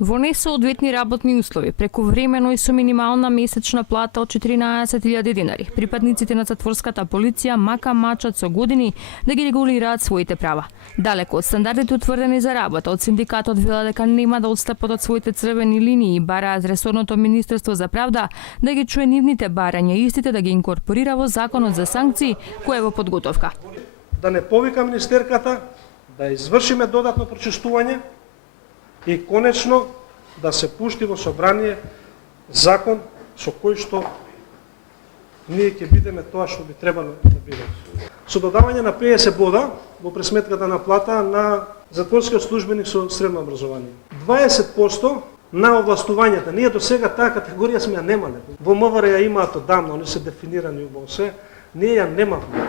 Во несоодветни работни услови, прековремено и со минимална месечна плата од 14.000 денари, припадниците на затворската полиција мака мачат со години да ги регулираат своите права. Далеко од стандардите утврдени за работа, од синдикатот вела дека нема да отстапат од своите црвени линии и бараат ресорното Министерство за правда да ги чуе нивните барања и истите да ги инкорпорира во законот за санкции, кој е во подготовка. Да не повика министерката, да извршиме додатно прочистување и конечно да се пушти во собрание закон со кој што ние ќе бидеме тоа што би требало да бидеме. Со додавање на 50 бода во пресметката на плата на затворскиот службеник со средно образование. 20% на овластувањата. Ние до сега таа категорија сме ја немале. Во МВР ја имаат одамна, они се дефинирани во се. Ние ја немавме.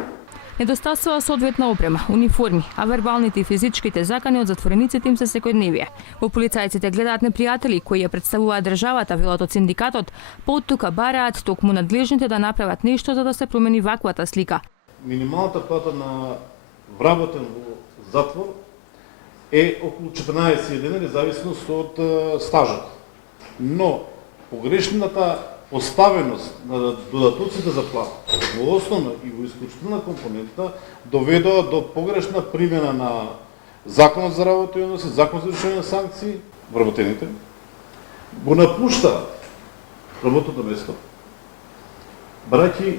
Недостасува соодветна опрема, униформи, а вербалните и физичките закани од затворениците им се секојдневие. Во полицајците гледаат непријатели кои ја представуваат државата, велат од синдикатот, поттука бараат токму надлежните да направат нешто за да се промени ваквата слика. Минималната плата на вработен во затвор е околу 14.000 денари, зависност од стажот. Но погрешната поставеност на додатоците за плата во основна и во исклучителна компонента доведоа до погрешна примена на Законот за работа и односи, Закон за изvrшување на санкции, вработените го напуштаат работното место, барајќи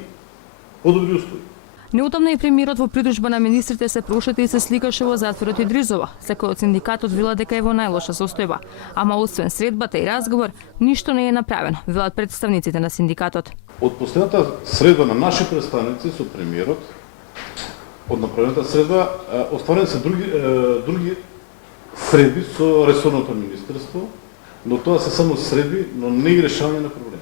подобри услови. Неодамна и премиерот во придужба на министрите се прошета и се сликаше во затворот Идризово. Секој од синдикатот вела дека е во најлоша состојба, ама освен средбата и разговор, ништо не е направено, велат представниците на синдикатот. Од последната средба на наши представници со премиерот, од направената средба, остварени се други средби со ресорното министерство, но тоа се само средби, но не и решавање на проблеми.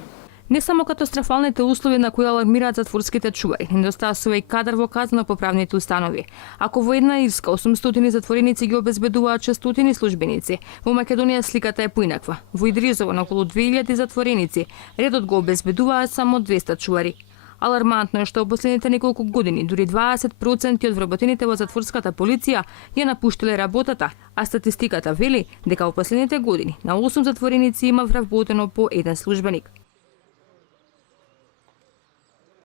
Не само катастрофалните услови на кои алармираат затворските чувари, недостасува и кадар во казнено-поправните установи. Ако во една Ирска 800 затвореници ги обезбедуваат 600 службеници, во Македонија сликата е поинаква. Во Идризово на околу 2000 затвореници, редот го обезбедуваат само 200 чувари. Алармантно е што во последните неколку години дури 20% од вработените во затворската полиција ја напуштиле работата, а статистиката вели дека во последните години на 8 затвореници има вработено по еден службеник.